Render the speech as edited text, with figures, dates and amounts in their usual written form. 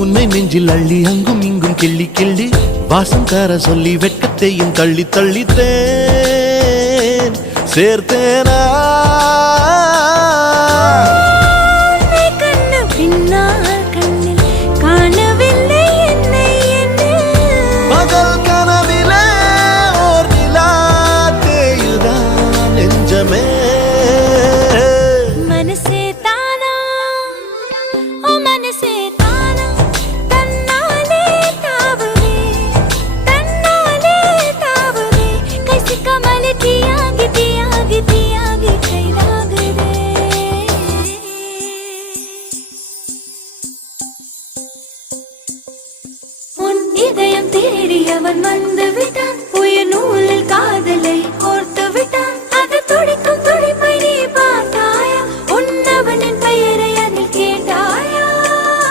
உன்னை நெஞ்சில் அள்ளி அங்கும் இங்கும் கிள்ளி கிள்ளி வாசம் தர சொல்லி வெட்கத்தையும் தள்ளி தள்ளித்தேன் சேர்த்தேனா பகல் கனவிலே ஓர் நிலா தேயுதான் நெஞ்சமே மனசே தானா ஓ மனசே தானா தன்னாலே தாவுவே कैसे कमल दियागी दियागी दियागी கைலாகுதே உன் இதயம் தேடியவன் வந்து விட்டான் உயிர் நூலில் காதலை கோர்த்து விட்டான்